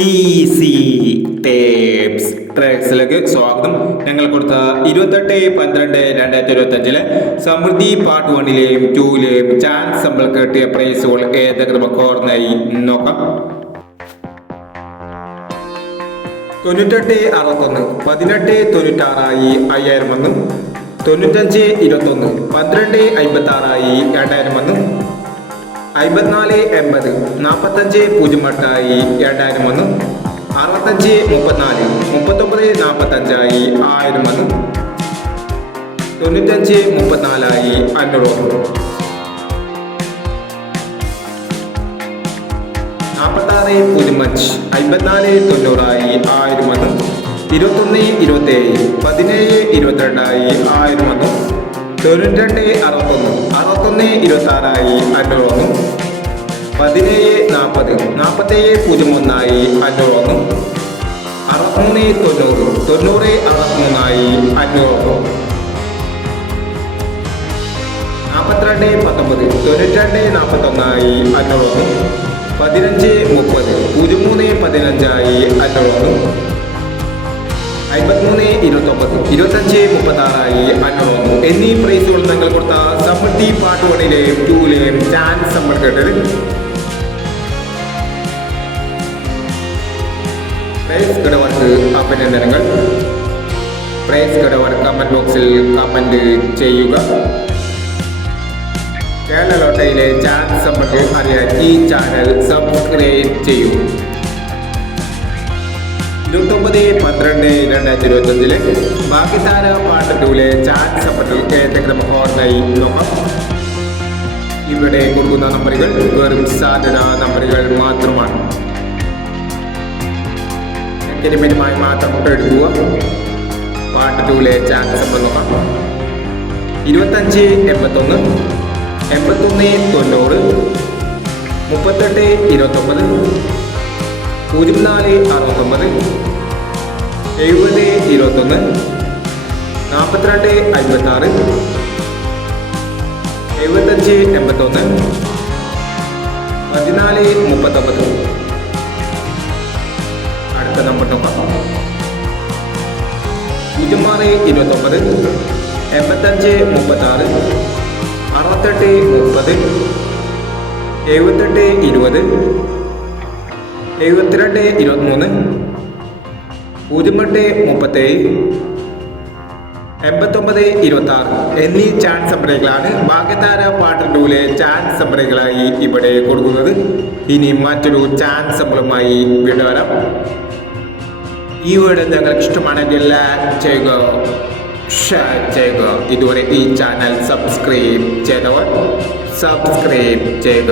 Easy tapes ട്രാക്സിലേക്ക് സ്വാഗതം. ഞങ്ങൾ കൊടുത്ത 28/12/2025 സമൃദ്ധി പാർട്ട് 1ലെയും 2ലെയും ചാൻസ് നമ്മൾ കിട്ടിയ പ്രൈസുകൾ ഏതൊക്കെ നമുക്ക് ഓർമ്മയായി നോക്കാം. 9861 1896 5000 വന്നു. 9521 1256 2000 വന്നു. 5480 4508 2000 വന്നു. 6534 3945 1000 വന്നു. 9534 500 വന്നു. 4605 5490 1000 വന്നു. 2127 1722 1000 വന്നു. 9261 6126 500 വന്നു. 1740 4701 500 വന്നു. 6390 9063 500 വന്നു. 4219 9241 500 വന്നു. 1530 0315 500 വന്നു. 5329 2536 500 വന്നു. എന്നീ പ്രൈസുകൾ നിങ്ങൾ കൊടുത്ത സമൃദ്ധി പാർട്ട് 1ലെയും 2ലെയും ചാൻസ് നമ്മൾ കേട്ടത്. പ്രൈസ് കിടവർക്ക് അഭിനന്ദനങ്ങൾ. പ്രൈസ് കിടവർ കമന്റ് ബോക്സിൽ കമന്റ് ചെയ്യുക. കേരള ലോട്ടറിയിലെ ചാൻസ് നമുക്ക് അറിയാൻ ഈ ചാനൽ സബ്സ്ക്രൈബ് ചെയ്യൂ. 29/12/2025 ഭാഗ്യതാര പാർട്ട് 2ലെ ചാൻസ് നമ്മൾ ഏതൊക്കെ നമുക്ക് ഓർമ്മയായി നോക്കാം. ഇവിടെ കൊടുക്കുന്ന നമ്പറുകൾ വെറും സാധ്യത നമ്പറുകൾ മാത്രമാണ്. എക്സ്പെരിമെന്റുമായി മാത്രം എടുക്കുക. പാർട്ട് 2ലെ ചാൻസ് നമ്മൾ നോക്കാം. 2581 8190 3829 0469 7021 4256 7581 1439. അടുത്ത നമ്പർ നോക്കാം. 0629 8536 6830 7820 7223 0837 8926 എന്നീ ചാൻസ് നമ്പറുകളാണ് ഭാഗ്യതാര പാർട്ട് 2ലെ ചാൻസ് നമ്പറുകളായി ഇവിടെ കൊടുക്കുന്നത്. ഇനി മറ്റൊരു ചാൻസ് നമ്പറുമായി വീണ്ടും വരാം. ഈ വീഡിയോ നിങ്ങൾക്ക് ഇഷ്ടമാണെങ്കിൽ ലൈക്ക് ചെയ്യുക, ഷെയർ ചെയ്യുക. ഇതുവരെ ഈ ചാനൽ സബ്സ്ക്രൈബ് ചെയ്തവർ സബ്സ്ക്രൈബ് ചെയ്യുക.